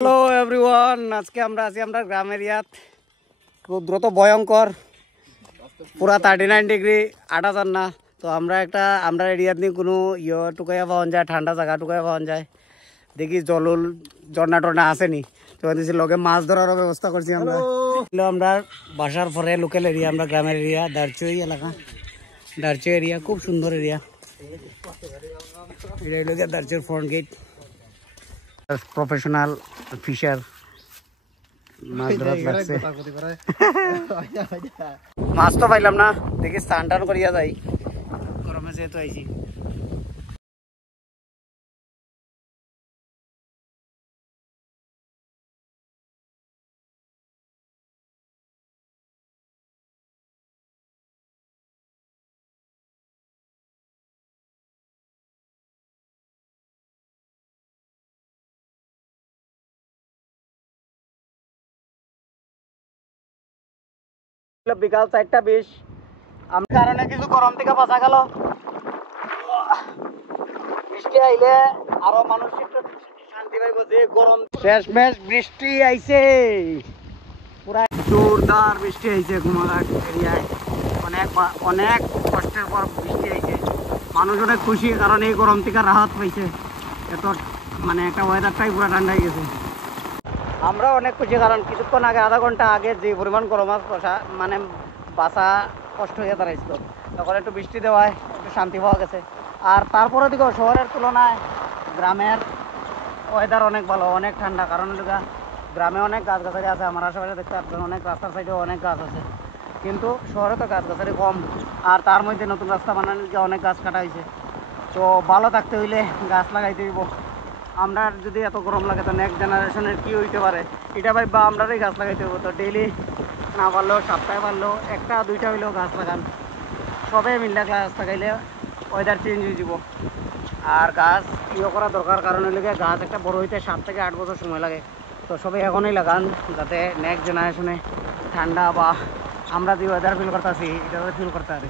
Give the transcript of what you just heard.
Hello everyone, আজকে আমরা আছি আমরা গ্রাম এরিয়াত। রৌদ্র তো ভয়ঙ্কর, পুরা 39 ডিগ্রি, 8,000 না। তো আমরা এরিয়াত নিয়ে কোনো টুকাইয়া পাওয়া যায়, ঠান্ডা জায়গা টুকাইয়া পাওয়া যায়। দেখি জলুল ঝর্ণা টর্ণা আসেনি, তো লগে মাছ ধরারও ব্যবস্থা করছি আমরা। আমরা বাসার পরে লোকাল এরিয়া, আমরা গ্রামের এরিয়া, দারচই এলাকা। দারচই এরিয়া খুব সুন্দর এরিয়া। এটা হইল দারচইর ফ্রন্ট গেট। প্রফেশনাল ফিশার, মাছ ধরাত লাগছে। মাছ তো পাইলাম না, দেখি স্নান টান করিয়া যাই, গরমে যেহেতু আইছি। বিকাল 4:20, আমি কারণে কিছু গরম থেকে বাঁচা গেল। বৃষ্টি আইলে আরো মানুষ একটু শান্তি পাইব, যে গরম। শেষমেশ বৃষ্টি আইছে, পুরা জোরদার বৃষ্টি আইছে কুমারঘাট এরিয়ায়। অনেক কষ্টের পর বৃষ্টি আইছে। মানুষ অনেক খুশি, কারণ এই গরম থেকে রাহত পাইছে। এত একটা ওয়েদারটাই পুরা ঠান্ডা হয়ে গেছে। আমরা অনেক খুশি, কারণ কিছুক্ষণ আগে, আধা ঘন্টা আগে যে পরিমাণ গরম বাসা কষ্ট হয়ে দাঁড়াইছিল, তখন একটু বৃষ্টি দেওয়ায় একটু শান্তি পাওয়া গেছে। আর তারপরে দিকে শহরের তুলনায় গ্রামের ওয়েদার অনেক ভালো, অনেক ঠান্ডা। কারণ গ্রামে অনেক গাছগাছালি আছে, আমার আশেপাশে দেখতে পাচ্ছেন অনেক রাস্তার সাইডেও অনেক গাছ আছে, কিন্তু শহরে তো গাছগাছালি কম। আর তার মধ্যে নতুন রাস্তা বানানোর লিগে অনেক গাছ কাটা হয়েছে। তো ভালো থাকতে হইলে গাছ লাগাইতে হইব। আমরা যদি এত গরম লাগে, তো নেক্সট জেনারেশনের কী হইতে পারে এটা ভাববা আমরাই গাছ লাগাইতে হইব। তো ডেইলি না পারলেও, সপ্তাহে পারলেও 1-2টা হইলেও গাছ লাগান। সবে মিল্লা গাছ লাগাইলে ওয়েদার চেঞ্জ হয়ে যাব। আর গাছ করা দরকার, কারণ হইলে গাছ একটা বড় হইতে 7 থেকে 8 বছর সময় লাগে। তো সবাই এখনই লাগান, যাতে নেক্সট জেনারেশনে ঠান্ডা বা আমরা যে ওয়েদার ফিল করতেছি এটা ফিল করতে পারি।